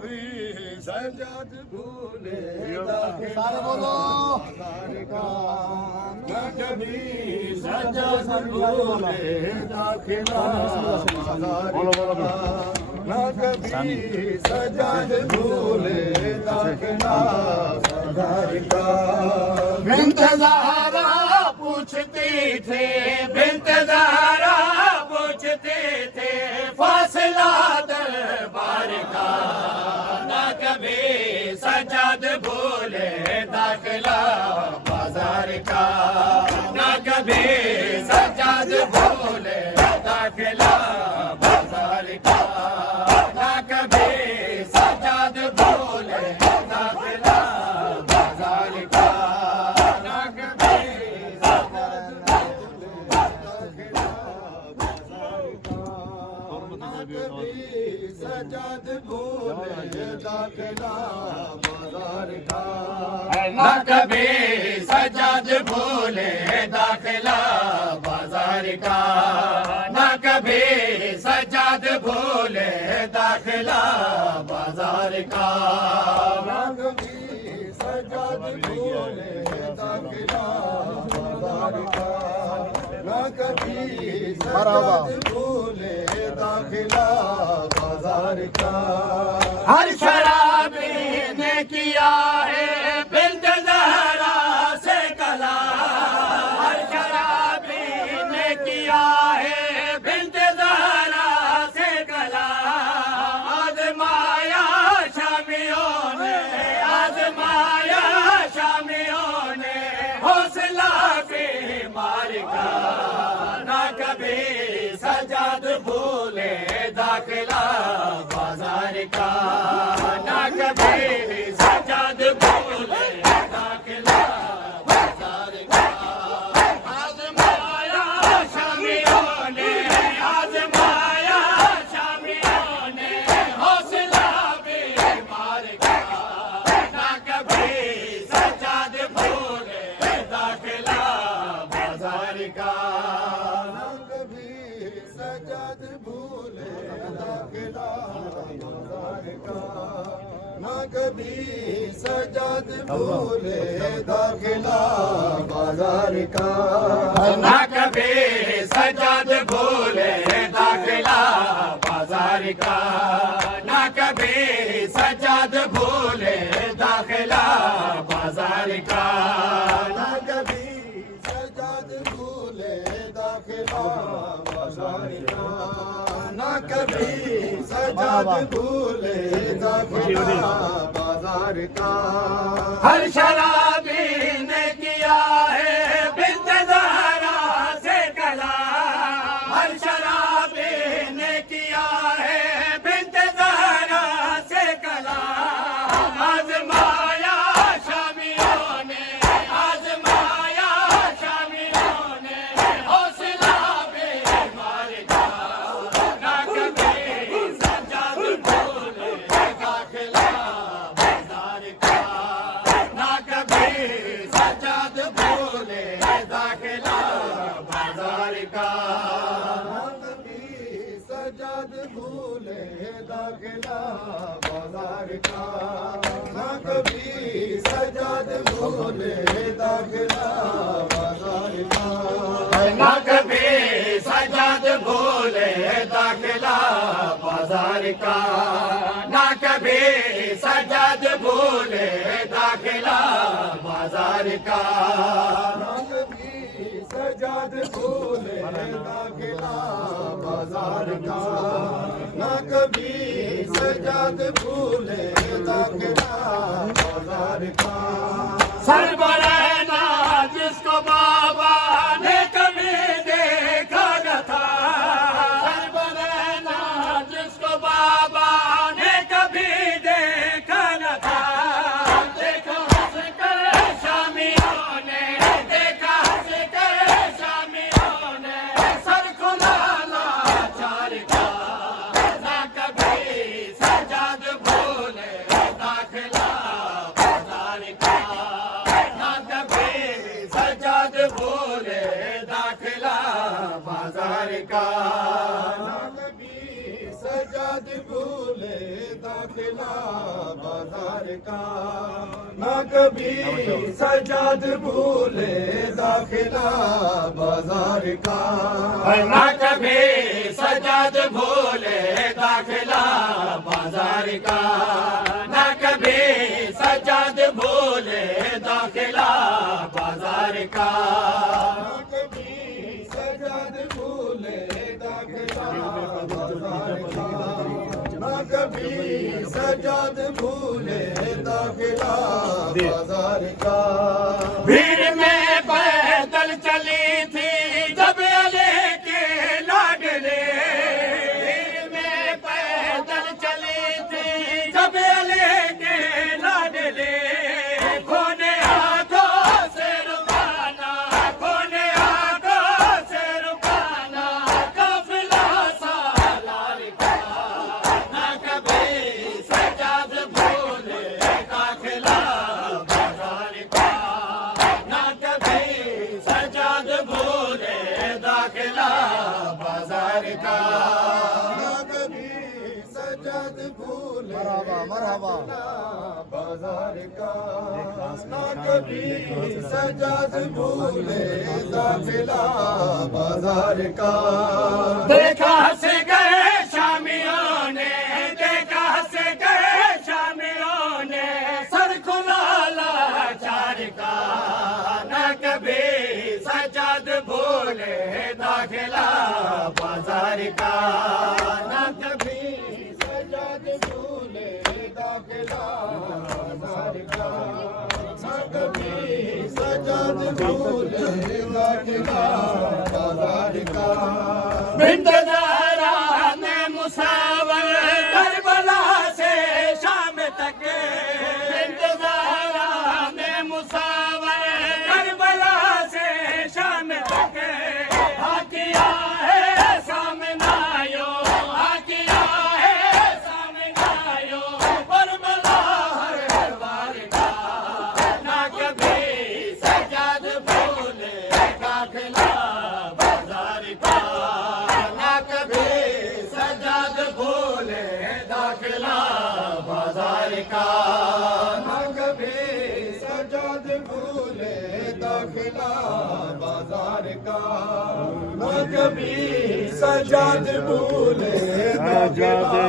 کبھی سجاد بھولے سارے بولو نہ کبھی سجاد بھولے داخلہ نہ کبھی سجاد بھولے داخلہ کا بنت زہرا پوچھتی تھے بنت زہرا پوچھتے تھے فاصلہ دربار کا نہ کبھی سجاد بھولے داخلہ بازار کا نہ کبھی سجاد بھولے داخلہ بازار کا نہ کبھی سجاد بھولے داخلہ بازار کا نہ کبھی سجاد بھولے داخلہ بازار کا نہ کبھی سجاد بھولے داخلہ بازار کا نہ کبھی سجاد بھولے داخلہ بازار کا نہ کبھی سجاد بھولے داخلہ بازار کا نہ کبھی سجاد بھولے داخلہ بازار کا ہر شرابی نے کیا ہے بنت زہرا سے کلام ہر شرابی نے کیا ہے بنت زہرا سے کلام آزمایا شامیوں نے آزمایا شامیوں نے حوصلہ بیمار کا نہ کبھی سجاد بھولے داخلہ بازار کا نہ کبھی سجاد بھولے داخلہ بازار کا آزمایا شامیوں نے آزمایا شامیوں نے حوصلہ بیمار کا نہ کبھی سجاد بھولے داخلہ بازار کا نہ کبھی سجاد بھولے داخلہ بازار کا نہ کبھی سجاد بھولے داخلہ بازار کا نہ کبھی سجاد بھولے داخلہ بازار کا نہ کبھی سجاد بھولے داخلہ بازار کا نہ کبھی سجاد بھولے داخلہ بازار کا نہ کبھی سجاد بھولے داخلہ بازار کا ہر شرابی نے کیا ہے بنت زہرا سے کلام ہر شرابی نے کیا ہے بنت زہرا سے کلام آزمایا شامیوں نے آزمایا شامیوں نے حوصلہ بیمار کا نہ کبھی سجاد بھولے داخلہ بازار کا نہ کبھی سجاد بھولے داخلہ بازار کا نہ کبھی سجاد بھولے داخلہ بازار کا نہ کبھی سجاد بھولے داخلہ بازار کا نہ کبھی سجاد بھولے داخلہ بازار کا نہ کبھی سجاد بھولے داخلہ بازار کا نہ کبھی سجاد بھولے داخلہ بازار کا نہ کبھی سجاد بھولے داخلہ بازار کا سر برہنا جس کو بابا نے کبھی دیکھا نہ تھا سر برہنا جس کو بابا نے کبھی دیکھا نہ تھا دیکھا ہنس کر شامیوں نے دیکھا ہنس کر شامیوں نے سر کھلا لاچار کا نہ کبھی سجاد بھولے داخلہ بازار کا نہ کبھی سجاد بھولے داخلہ بازار کا نہ کبھی سجاد بھولے داخلہ بازار کا نہ کبھی سجاد بھولے داخلہ بازار کا نہ کبھی سجاد بھولے داخلہ بازار کا نہ کبھی سجاد بھولے داخلہ بازار کا نہ کبھی سجاد بھولے داخلہ بازار کا بھیڑ میں پیدل چلی تھی جب علی کے لاڈلے بھیڑ میں پیدل چلی تھی جب علی کے لاڈلے کونے ہاتھوں سے رکانا کونے ہاتھوں سے رکانا قافلہ سالار کا نہ کبھی سجاد بھولے داخلہ بازار کا نہ کبھی سجاد بھولے داخلہ بازار کا نہ کبھی سجاد بھولے مرحبا بازار کا نہ کبھی سجاد بھولے داخلہ بازار کا دیکھا ہنس گئے شامیوں نے دیکھا ہنس گئے شامیوں نے سر کھلا لاچار کا نہ کبھی سجاد بھولے داخلہ بازار کا نہ کبھی سجاد بھولے داخلہ بازار کا نہ کبھی سجاد بھولے داخلہ بازار کا بنت زہرا نے مساور کربلا سے شام تک بنت زہرا نے مساور کربلا سے شام تک کیا ہے سامنایو کیا ہے سامنایو کربلا ہر بار کا نہ کبھی سجاد بھولے داخلہ بازار کا نہ کبھی سجاد بھولے داخلہ بازار کا نہ کبھی سجاد بھولے داخلہ بازار کا نہ کبھی سجاد بھولے داخلہ